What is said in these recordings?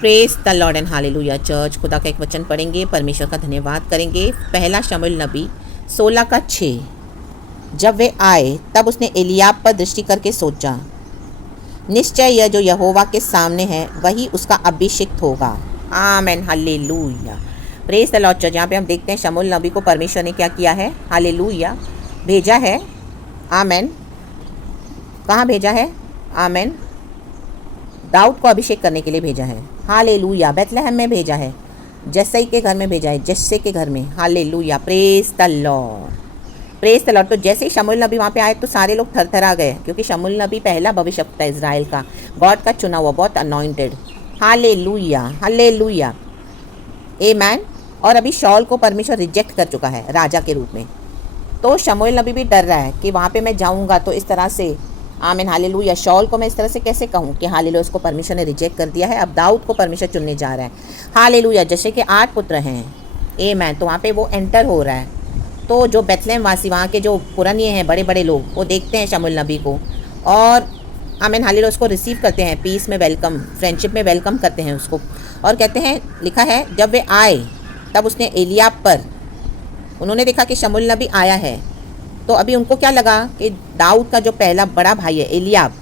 Praise the Lord and hallelujah church. खुदा का एक वचन पढ़ेंगे, परमेश्वर का धन्यवाद करेंगे। पहला शमूएल नबी 16:6। जब वे आए तब उसने एलियाब पर दृष्टि करके सोचा, निश्चय यह जो यहोवा के सामने है वही उसका अभिषिक्त होगा। Amen hallelujah. Praise the Lord church. यहाँ पे हम देखते हैं शमूएल नबी को परमेश्वर ने क्या किया है, हालेलुया, भेजा है। आमेन। कहाँ भेजा है? आमेन। दाऊद को अभिषेक करने के लिए भेजा है। हालेलुया। बैतलहम में भेजा है, जस्सई के घर में भेजा है, जस्से के घर में। Hallelujah. Praise the Lord, praise the Lord. तो जैसे ही शमूएल नबी वहाँ पे आए तो सारे लोग थरथरा गए, क्योंकि शमूएल नबी पहला भविष्यवक्ता है इज़राइल का, गॉड का चुना हुआ, बहुत अनॉइंटेड। हालेलुया, हालेलुया, आमेन। और अभी शॉल को परमेश्वर रिजेक्ट कर चुका है राजा के रूप में। तो शमूएल नबी भी डर रहा है कि वहाँ पे मैं जाऊँगा तो इस तरह से, आमीन हालेलुया, शॉल को मैं इस तरह से कैसे कहूँ कि हालेलुया उसको परमेश्वर ने रिजेक्ट कर दिया है। अब दाऊद को परमेश्वर चुनने जा रहा है। हालेलुया। जैसे कि 8 पुत्र हैं, आमीन। तो वहाँ पे वो एंटर हो रहा है। तो जो बैतलहम वासी, वहाँ के जो पुरानिए हैं, बड़े बड़े लोग, वो देखते हैं शमूएल नबी को और आमीन हालेलुया उसको रिसीव करते हैं, पीस में वेलकम, फ्रेंडशिप में वेलकम करते हैं उसको। और कहते हैं, लिखा है, जब वे आए तब उसने एलियाब पर, उन्होंने देखा कि शमूएल नबी आया है, तो अभी उनको क्या लगा कि दाऊद का जो पहला बड़ा भाई है एलियाब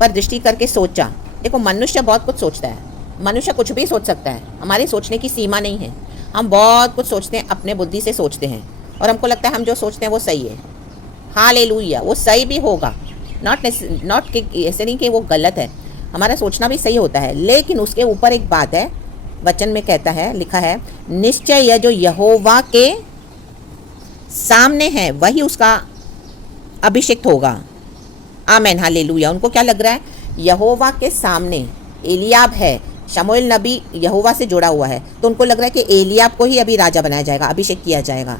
पर दृष्टि करके सोचा। देखो, मनुष्य बहुत कुछ सोचता है, मनुष्य कुछ भी सोच सकता है, हमारी सोचने की सीमा नहीं है। हम बहुत कुछ सोचते हैं, अपने बुद्धि से सोचते हैं और हमको लगता है हम जो सोचते हैं वो सही है। हालेलुया। वो सही भी होगा, नॉट कि ऐसे नहीं कि वो गलत है, हमारा सोचना भी सही होता है। लेकिन उसके ऊपर एक बात है, वचन में कहता है, लिखा है, निश्चय यह जो यहोवा के सामने है वही उसका अभिषिक्त होगा। Amen hallelujah. उनको क्या लग रहा है? यहोवा के सामने एलियाब है, शमूएल नबी यहोवा से जुड़ा हुआ है, तो उनको लग रहा है कि एलियाब को ही अभी राजा बनाया जाएगा, अभिषेक किया जाएगा।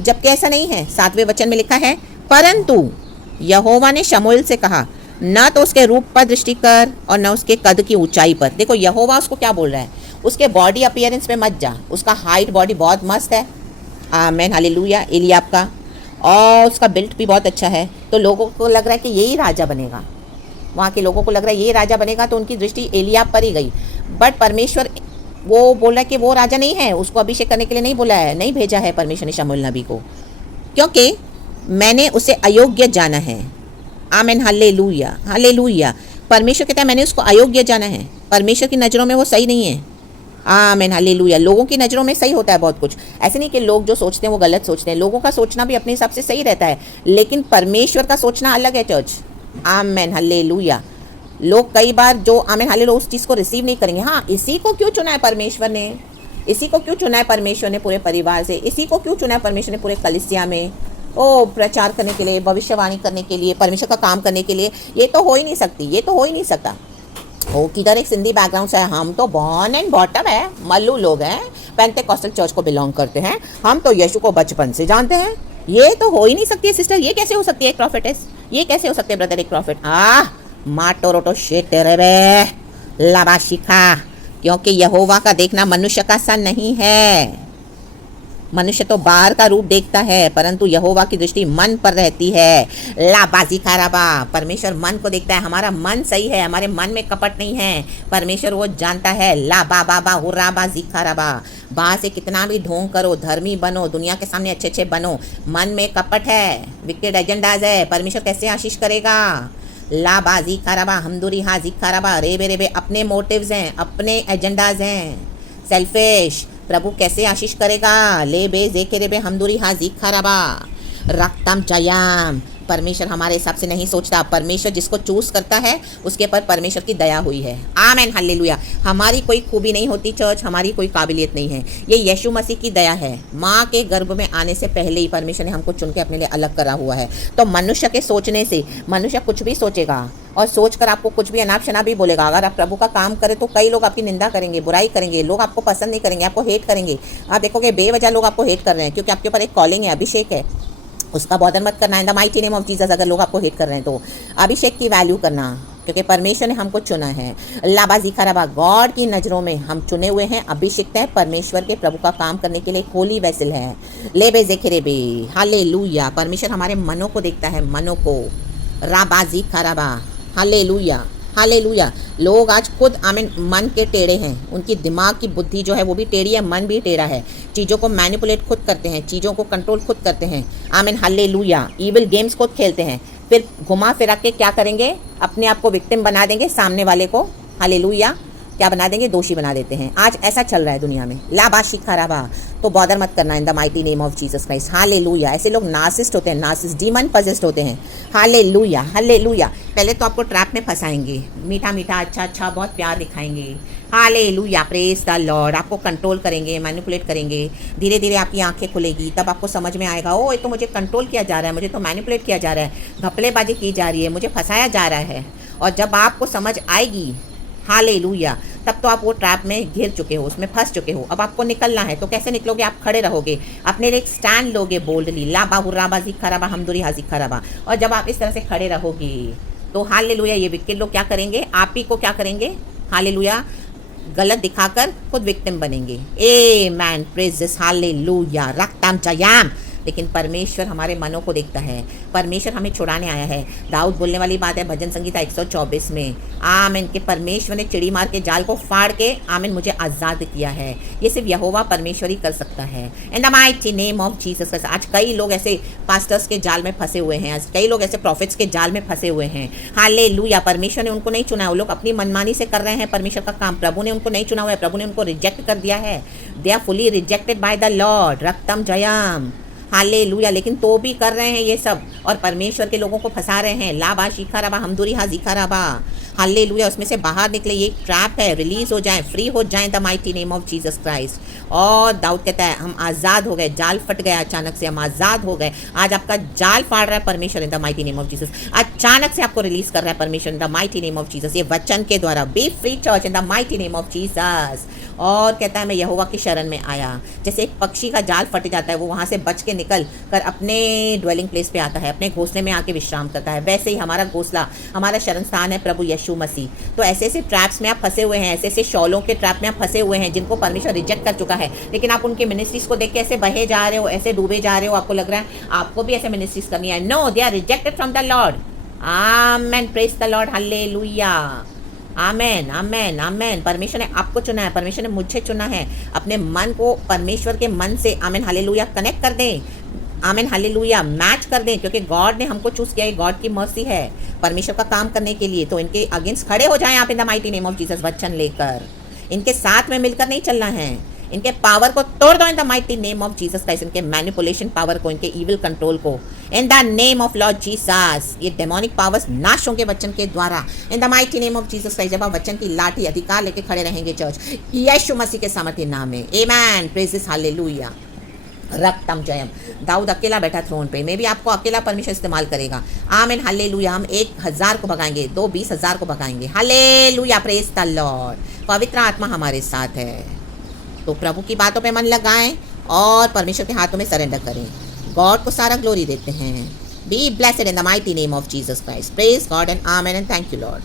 जबकि ऐसा नहीं है। 7वें वचन में लिखा है, परंतु यहोवा ने शमूएल से कहा, न तो उसके रूप पर दृष्टि कर और न उसके कद की ऊंचाई पर। देखो, यहोवा उसको क्या बोल रहा है, उसके बॉडी अपीयरेंस पे मत जा, उसका हाइट बॉडी बहुत मस्त है, आमेन हालेलुया, एलियाब का, और उसका बिल्ट भी बहुत अच्छा है। तो लोगों को लग रहा है कि यही राजा बनेगा, वहाँ के लोगों को लग रहा है यही राजा बनेगा, तो उनकी दृष्टि एलियाब पर ही गई। बट परमेश्वर वो बोल रहा है कि वो राजा नहीं है, उसको अभिषेक करने के लिए नहीं बोला है, नहीं भेजा है परमेश्वर ने शमूएल नबी को, क्योंकि मैंने उसे अयोग्य जाना है। Amen hallelujah, hallelujah. परमेश्वर कहता है मैंने उसको अयोग्य जाना है। परमेश्वर की नज़रों में वो सही नहीं है। आमीन हालेलुया। लोगों की नज़रों में सही होता है बहुत कुछ, ऐसे नहीं कि लोग जो सोचते हैं वो गलत सोचते हैं, लोगों का सोचना भी अपने हिसाब से सही रहता है, लेकिन परमेश्वर का सोचना अलग है चर्च। आमीन हालेलुया। लोग कई बार जो आमीन हालेलुया उस चीज़ को रिसीव नहीं करेंगे। हाँ, इसी को क्यों चुना है परमेश्वर ने, इसी को क्यों चुना है परमेश्वर ने पूरे परिवार से, इसी को क्यों चुना है परमेश्वर ने पूरे कलीसिया में, ओ प्रचार करने के लिए, भविष्यवाणी करने के लिए, परमेश्वर का काम करने के लिए। ये तो हो ही नहीं सकती, ये तो हो ही नहीं सकता। ओ किधर एक सिंधी बैकग्राउंड से है, हम तो बॉर्न एंड बॉटम है, मल्लू लोग हैं, पेंटेकोस्टल चर्च को बिलोंग करते हैं, हम तो यीशु को बचपन से जानते हैं। ये तो हो ही नहीं सकती है सिस्टर, ये कैसे हो सकती है एक प्रॉफिटेस, ये कैसे हो सकते हैं ब्रदर एक प्रॉफिट। माटो रोटो शेट रे लाबा शिखा, क्योंकि यहोवा का देखना मनुष्य का सा नहीं है। मनुष्य तो बाहर का रूप देखता है, परंतु यहोवा की दृष्टि मन पर रहती है। लाबाजी खाराबा, परमेश्वर मन को देखता है, हमारा मन सही है, हमारे मन में कपट नहीं है, परमेश्वर वो जानता है। ला बाबा हुराबा जिखाराबा, बाहर से कितना भी ढोंग करो, धर्मी बनो, दुनिया के सामने अच्छे अच्छे बनो, मन में कपट है, विकेट एजेंडाज है, परमेश्वर कैसे आशीष करेगा। ला बाजी खाराबा हमदुरी हाजी खाराबा, रेबे रेबे अपने मोटिव्स हैं, अपने एजेंडाज हैं, सेल्फिश, प्रभु कैसे आशीष करेगा। ले बे जेके रे बे हमदुरी हाजी खराबा रक्तम चयाम। परमेश्वर हमारे हिसाब से नहीं सोचता, परमेश्वर जिसको चूज करता है उसके पर परमेश्वर की दया हुई है। Amen hallelujah. हमारी कोई खूबी नहीं होती चर्च, हमारी कोई काबिलियत नहीं है, ये यीशु मसीह की दया है। माँ के गर्भ में आने से पहले ही परमेश्वर ने हमको चुन के अपने लिए अलग करा हुआ है। तो मनुष्य के सोचने से मनुष्य कुछ भी सोचेगा और सोचकर आपको कुछ भी अनाप शनाप भी बोलेगा। अगर आप प्रभु का काम करें तो कई लोग आपकी निंदा करेंगे, बुराई करेंगे, लोग आपको पसंद नहीं करेंगे, आपको हेट करेंगे। आप देखोगे बेवजह लोग आपको हेट कर रहे हैं, क्योंकि आपके ऊपर एक कॉलिंग है, अभिषेक है, उसका बॉदर मत करना। In the mighty name of Jesus, अगर लोग आपको हेट कर रहे हैं तो अभिषेक की वैल्यू करना, क्योंकि परमेश्वर ने हमको चुना है। लाबाजी खराबा, गॉड की नज़रों में हम चुने हुए हैं, अभिषिक्त है, परमेश्वर के प्रभु का काम करने के लिए होली वेसल है। लेबे जेखेरेबे हालेलुया। परमेश्वर हमारे मनों को देखता है, मनों को। राबाजी खराबा हालेलुया। हालेलुया। लोग आज खुद आमीन मन के टेढ़े हैं, उनकी दिमाग की बुद्धि जो है वो भी टेढ़ी है, मन भी टेढ़ा है। चीज़ों को मैनिपुलेट खुद करते हैं, चीज़ों को कंट्रोल खुद करते हैं। आमीन हालेलुया। इविल गेम्स खुद खेलते हैं, फिर घुमा फिरा के क्या करेंगे, अपने आप को विक्टिम बना देंगे, सामने वाले को हालेलुया क्या बना देंगे, दोषी बना देते हैं। आज ऐसा चल रहा है दुनिया में, लाबा शिखा राबा। तो बॉदर मत करना in the mighty name of Jesus Christ. Hallelujah. ऐसे लोग नार्सिस्ट होते हैं, नार्सिस्ट डीमन पजेस्ड होते हैं। Hallelujah hallelujah. पहले तो आपको ट्रैप में फंसाएंगे, मीठा मीठा अच्छा अच्छा बहुत प्यार दिखाएंगे। Hallelujah praise the Lord. आपको कंट्रोल करेंगे, मैनिपुलेट करेंगे। धीरे धीरे आपकी आंखें खुलेगी, तब आपको समझ में आएगा, ओ ये तो मुझे कंट्रोल किया जा रहा है, मुझे तो मैनिपुलेट किया जा रहा है, घपलेबाजी की जा रही है, मुझे फंसाया जा रहा है। और जब आपको समझ आएगी हालेलुया, तब तो आप वो ट्रैप में घिर चुके हो, उसमें फंस चुके हो। अब आपको निकलना है, तो कैसे निकलोगे? आप खड़े रहोगे, अपने लिए एक स्टैंड लोगे बोल्डली, लाबा हुर्राबा जिखराबा हमदुरी हाजिखराबा। और जब आप इस तरह से खड़े रहोगे तो हालेलुया ये विक्टिम लोग क्या करेंगे, आप ही को क्या करेंगे, हालेलुया गलत दिखाकर खुद विक्टिम बनेंगे। Amen praise this hallelujah रक्तम जयाम। लेकिन परमेश्वर हमारे मनों को देखता है, परमेश्वर हमें छुड़ाने आया है। दाऊद बोलने वाली बात है भजन संगीता 124 में, आमीन के परमेश्वर ने चिड़ी मार के जाल को फाड़ के आमीन मुझे आज़ाद किया है। ये सिर्फ यहोवा परमेश्वर ही कर सकता है। In the mighty name of Jesus. आज कई लोग ऐसे पास्टर्स के जाल में फंसे हुए हैं, आज कई लोग ऐसे प्रॉफिट्स के जाल में फंसे हुए हैं। हालेलुया। परमेश्वर ने उनको नहीं चुना, वो लोग अपनी मनमानी से कर रहे हैं परमेश्वर का काम। प्रभु ने उनको नहीं चुना हुआ है, प्रभु ने उनको रिजेक्ट कर दिया है। They are fully rejected by the lord. रक्तम जयम हालेलुया। लेकिन तो भी कर रहे हैं ये सब, और परमेश्वर के लोगों को फंसा रहे हैं। लाबा शिखा राबा हमदुरी हा जिखा राबा। हालेलुया। उसमें से बाहर निकले, ये ट्रैप है, रिलीज हो जाए, फ्री हो जाए the mighty name of Jesus Christ. और दाऊद कहता है हम आज़ाद हो गए, जाल फट गया अचानक से, हम आज़ाद हो गए। आज आपका जाल फाड़ रहा है परमेश्वर in the mighty name of Jesus. अचानक से आपको रिलीज कर रहा है परमेश्वर in the mighty name of Jesus, ये वचन के द्वारा। B free church in the mighty name of Jesus. और कहता है मैं यहोवा की शरण में आया। जैसे एक पक्षी का जाल फट जाता है, वो वहाँ से बच के निकल कर अपने ड्वेलिंग प्लेस पे आता है, अपने घोंसले में आके विश्राम करता है, वैसे ही हमारा घोंसला, हमारा शरण स्थान है प्रभु यीशु मसीह। तो ऐसे ऐसे ट्रैप्स में आप फंसे हुए हैं, ऐसे ऐसे शॉलों के ट्रैप में आप फंसे हुए हैं जिनको परमेश्वर रिजेक्ट कर चुका है। लेकिन आप उनके मिनिस्ट्रीज को देख के ऐसे बहे जा रहे हो, ऐसे डूबे जा रहे हो, आपको लग रहा है आपको भी ऐसे मिनिस्ट्रीज करनी है। No, they are rejected from the lord. Amen praise the lord hallelujah. Amen amen amen. परमेश्वर ने आपको चुना है, परमेश्वर ने मुझे चुना है। अपने मन को परमेश्वर के मन से आमेन हालेलुया कनेक्ट कर दें, आमेन हालेलुया मैच कर दें, क्योंकि गॉड ने हमको चूज किया है, गॉड की मर्सी है परमेश्वर का काम करने के लिए। तो इनके अगेंस्ट खड़े हो जाएं आप in the mighty name of Jesus वचन लेकर। इनके साथ में मिलकर नहीं चलना है, इनके पावर को तोड़ दो in the mighty name of Jesus Christ, इनके मैनिपुलेशन पावर को, इनके इविल कंट्रोल को in the name of Lord Jesus. ये डेमोनिक पावर्स नाश होंगे वचन के द्वारा in the mighty name of Jesus Christ. जब आप वचन की लाठी अधिकार लेके खड़े रहेंगे चर्च, यीशु मसीह के सामर्थ्य नाम में। आमेन प्रेज दिस हालेलुया रक्तम जयम। दाऊद अकेला बैठा थ्रोन पे, मे भी आपको अकेला परमेश्वर इस्तेमाल करेगा। आमीन हालेलुया। हम 1000 को भगाएंगे, 2 20,000 को भगाएंगे। Hallelujah praise the lord. पवित्र आत्मा हमारे साथ है। तो प्रभु की बातों पे मन लगाएं और परमेश्वर के हाथों में सरेंडर करें। गॉड को सारा ग्लोरी देते हैं। Be blessed in the mighty name of Jesus Christ. Praise God and amen and thank you Lord.